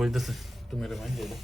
বলতেছে তুমি রিমাইন্ড দিয়ে দাও।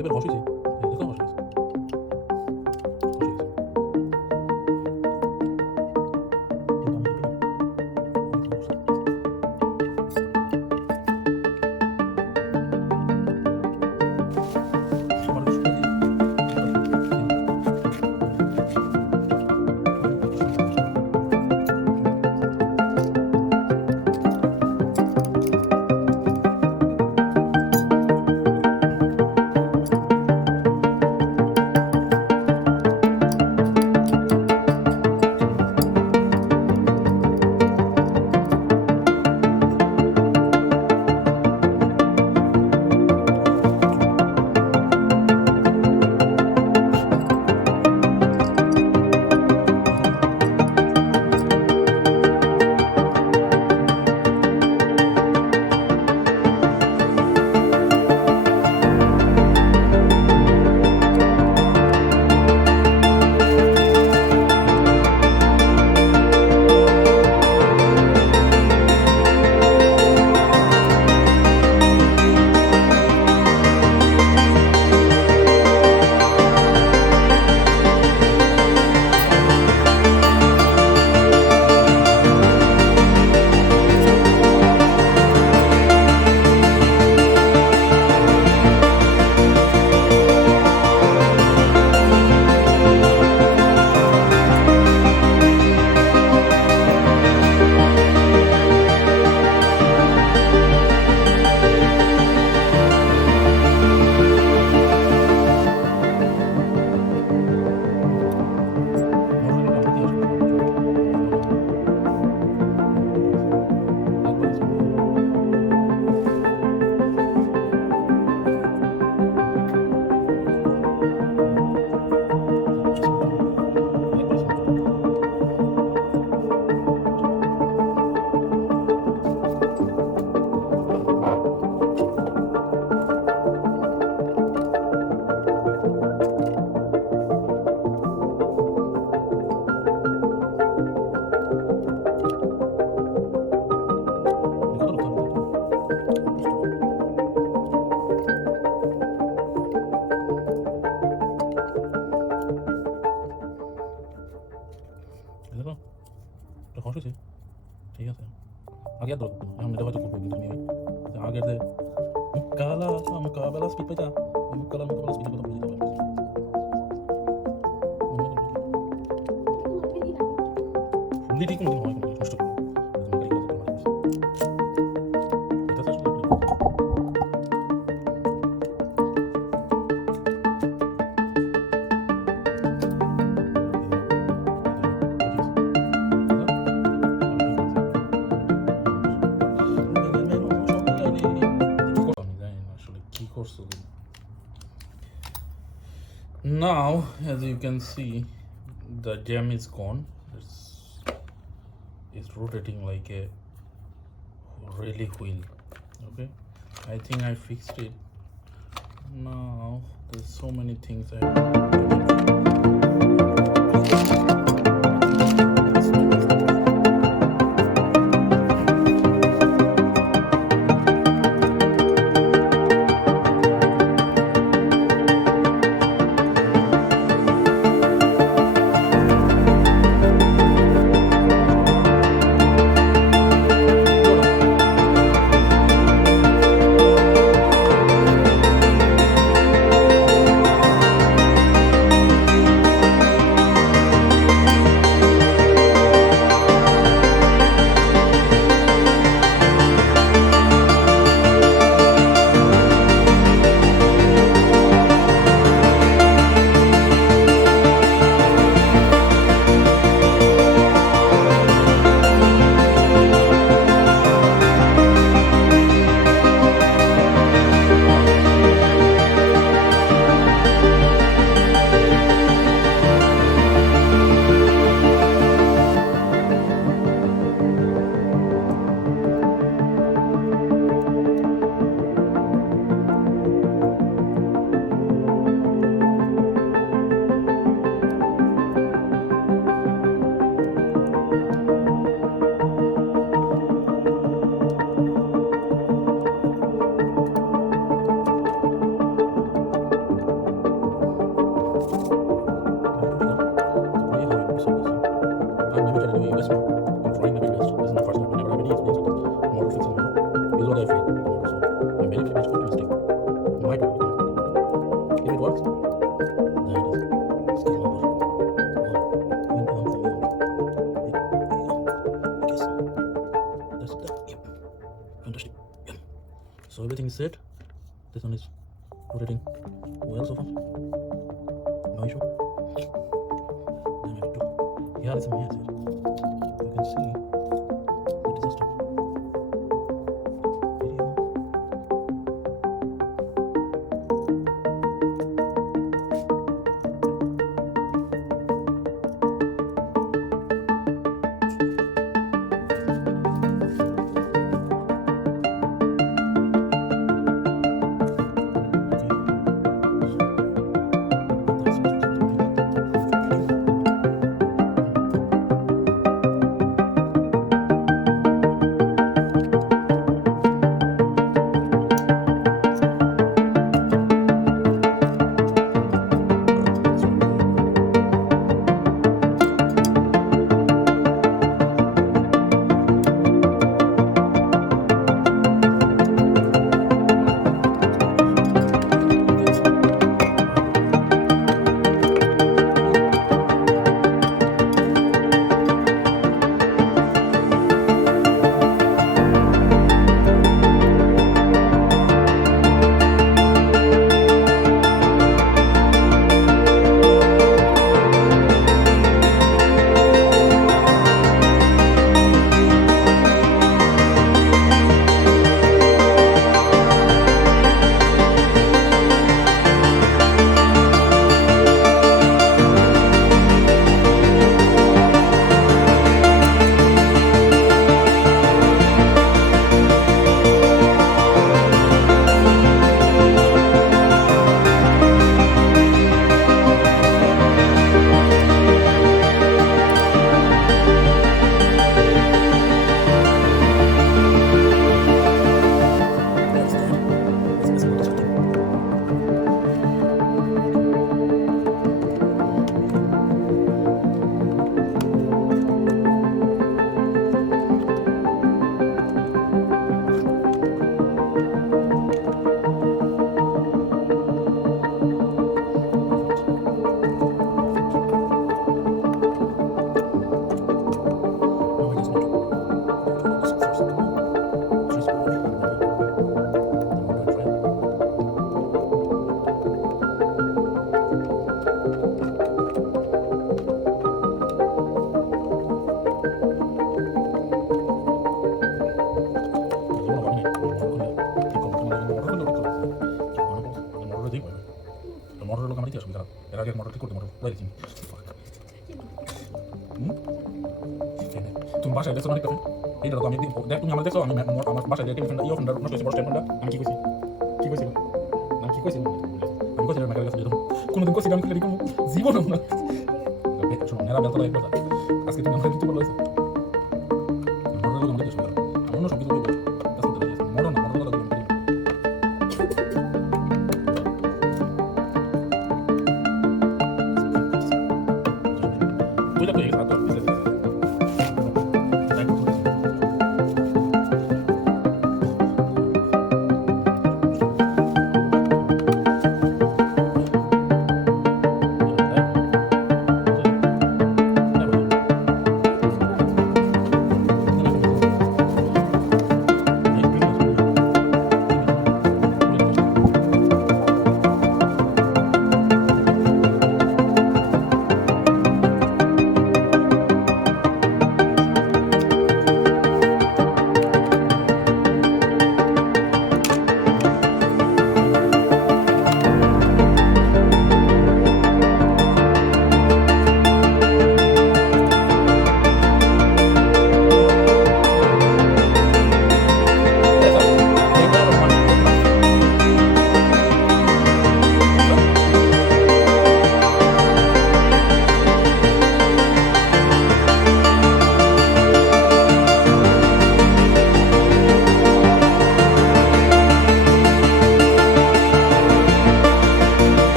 এবার বসেছি দেখো বসেছি হর্ষ হয়েছে, ঠিক আছে। আগে আর দরকার এখন এটা হয়তো করবো, কিন্তু নিয়ে আগের যে মুক্কালা মুকাবেলা স্পিড পাইতা, ওই মুক্কালা স্পিডের কথা বলে দিতে হবে। ফুললি ঠিক কোনো হয়, কোনো নষ্ট করবো এটা তো আসলে now, as you can see, the gem is gone. It's rotating like a really wheel. Okay, I think I fixed it. Now there's so many things I have to do. So everything is set. This one is rotating well so far. No issue. Then I have to. Here is a mess. You can see the disaster. Video. Wait a minute. Fuck. তুমি বাসায় দেখছো অনেক কথা এইটা তো আমি দেখ তুমি আমার দেখছো আমি আমার বাসায় দেখে ইয়ে ফোনটা নষ্ট হয়েছে বড় স্ট্যান্ডটা আমি কি কইছি না কি কইছি আমি কইছি না কাছে যেতাম কোনোদিন কইছি আমি ক্লিয়ার করব জীবন না শোনো নেরা বেলতা একবার আজকে তুমি আমাকে কিছু বলছো মডেল লোক আমাকে শোনা আমি অন্য সব কিছু বলবো কাজ করতে যাচ্ছি মডেল না মডেল লোক তুই তো এই কথা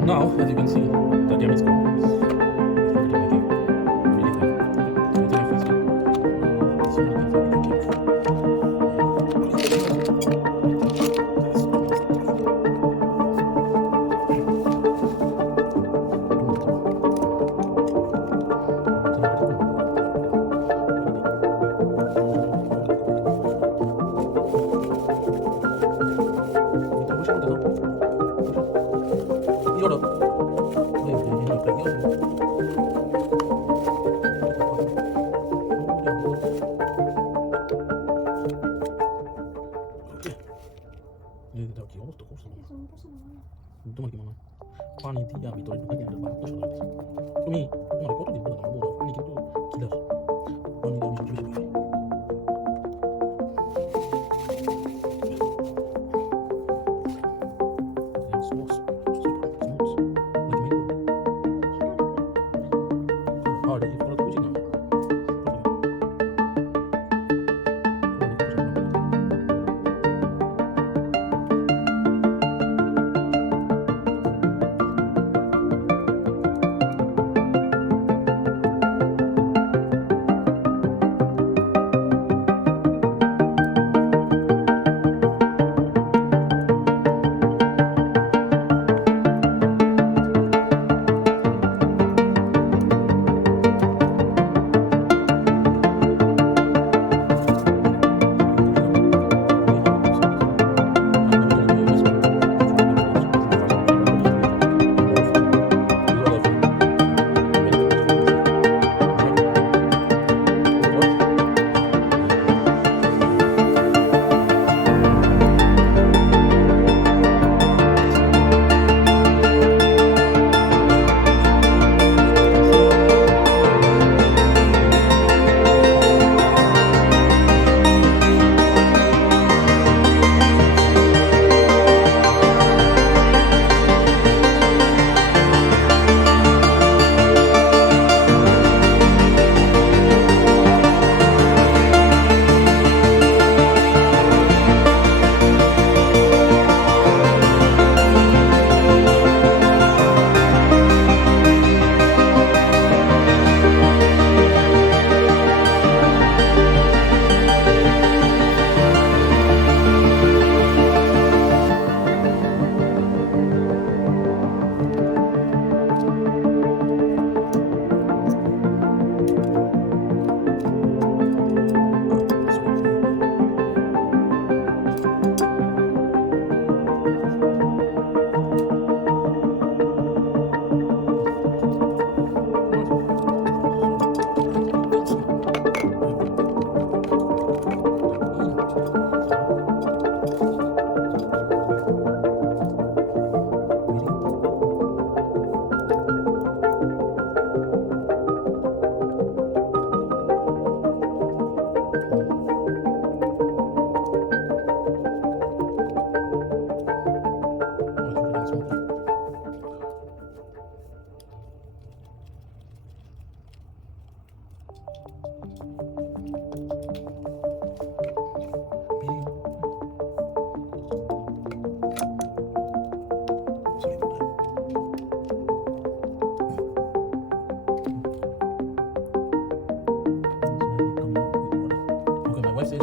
Now, as you can see, the damage gone. কি অবস্থা করছো তোমার কি মনে হয় পানি দিয়ে ভিতরে ঢুকে গেলে বারোটা সরা দিচ্ছি তুমি তোমার কতদিন বলে আমার বলো পানি কিন্তু কিলার পানি দিয়ে আমি বেশি বেশি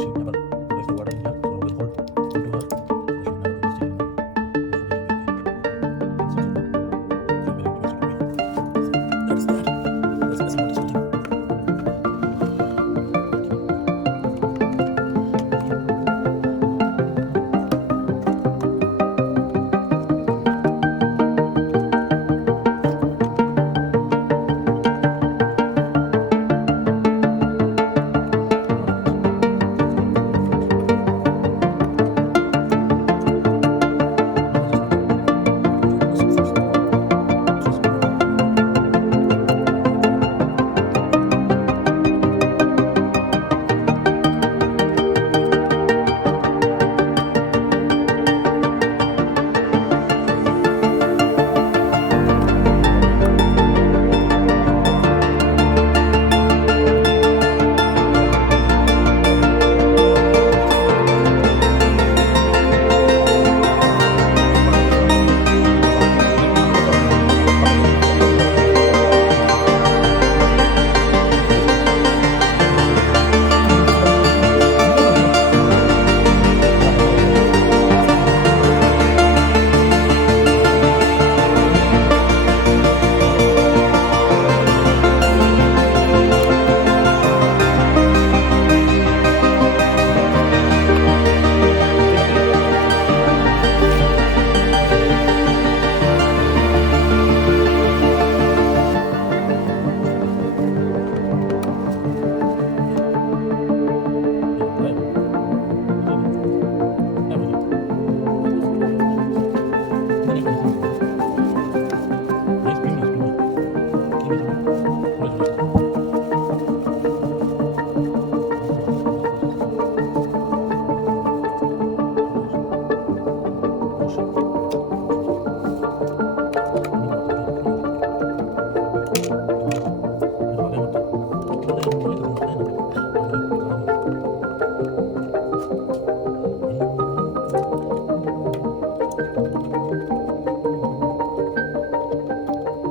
should never waste the water in here. So we'll hold onto her. We should never do mistake anymore. That's that. That's not something.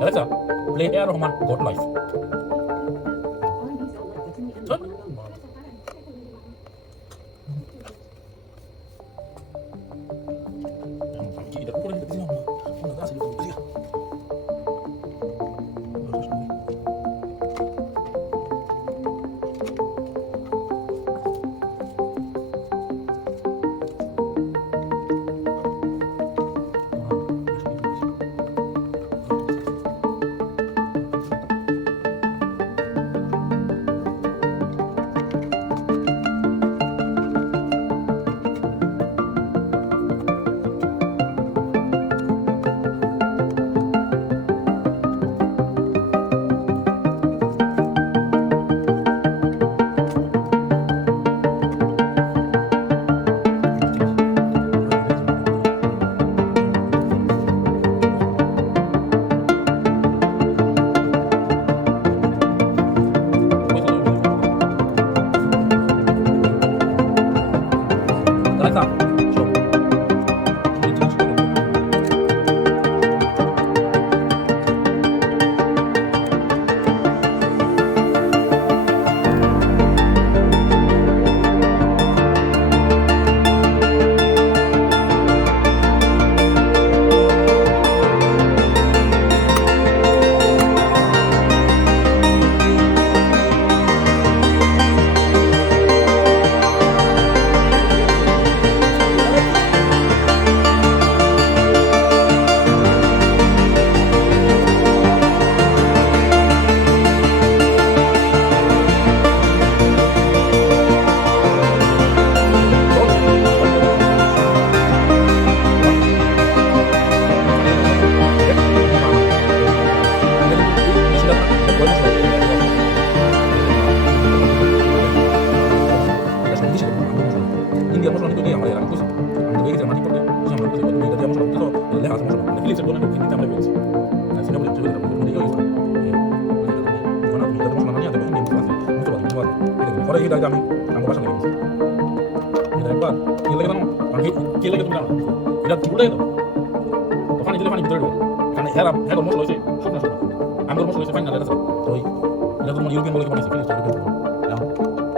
Alexa, play Air Rahman God Life. Turn. Chị đã cũng có lên được cái gì không? Không được ra sử dụng cái gì à? Kita kami anggo pasang lagi. Kita buat kila kita nong, panggil kila kita bilang. Kita tidur itu. Tofani kila fani betul itu. Karena heram, heram mau solusi, sudah sudah. Anggo mau solusi fine nggak ada sih. Toh, kita tuh mau European boleh kemana sih? Kita European. Ya,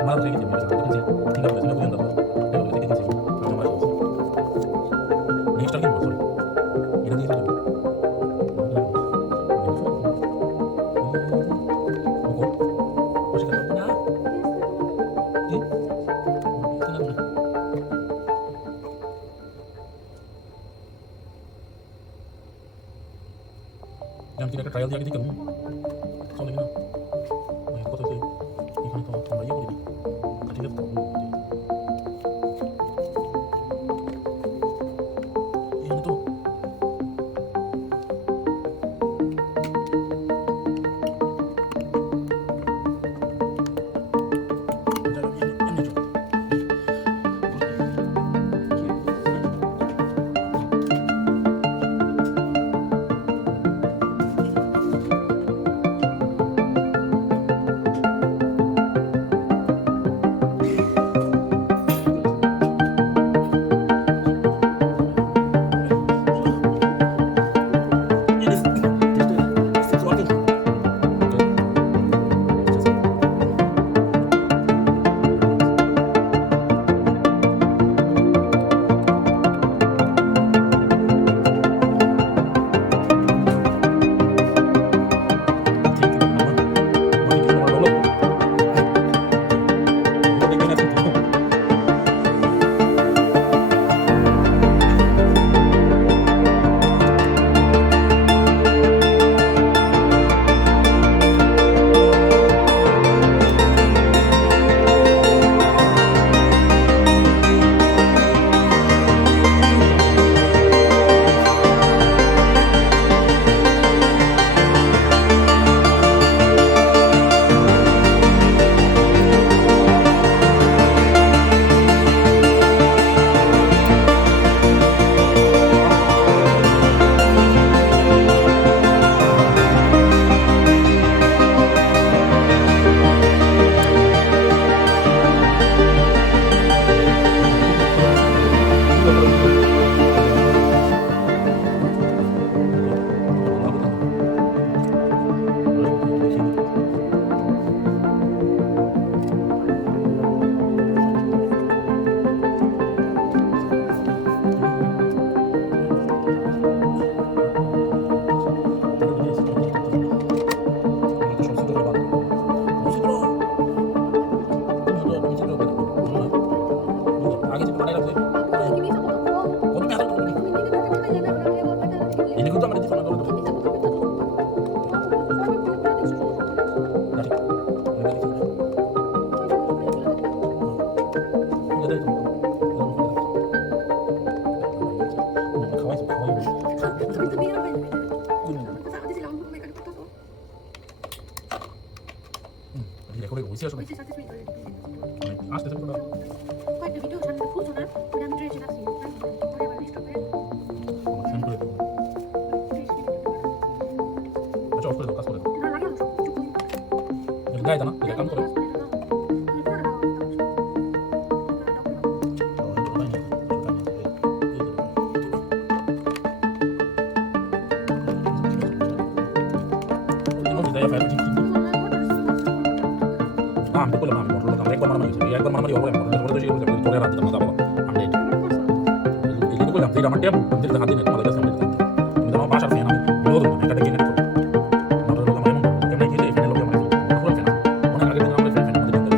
Malah saya gitu, biasa kan sih. Tinggal biasanya bukan dapat. Ya udah kayak gitu sih. Macam mana sih? Next lagi mas, sorry. Ini lagi lagi. Oke. Masih kata punya? Eh? Tenang dulu. Yang tidak ada trial dia ketika soalnya gini. Nah, itu kota itu. Ikan itu tambah iya jadi. Ketika tahu jadi. Ini tuh. Jangan ini tuh. Ini kita mana di sana dulu. গায়ে জানা এটা কাম করে hampir pula mami motor kan ekor mana mami ya ekor mana mami orang motor motor itu sih korea rata mata apa ande ini pula tidak mati apa tidak ada hadirin kalau kita sampai kita mau pasar sih nami dulu tuh mereka ada gini tuh motor itu kemarin karena kita ini lo yang mana aku kan mana agak kita ngambil fan motor itu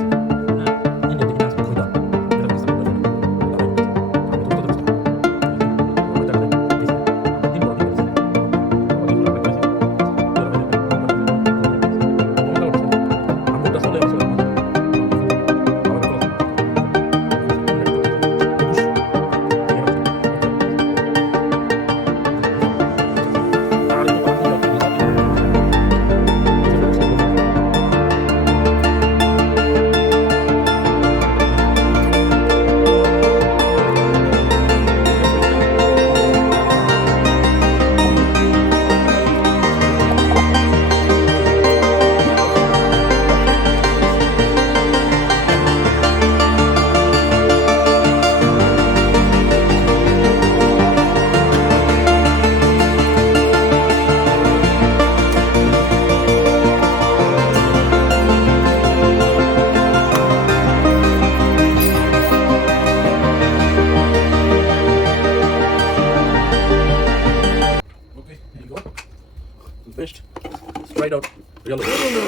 nah ini dia kita sampai kita bisa berjalan kami tuh terus kita ada di bawah kita find out. يلا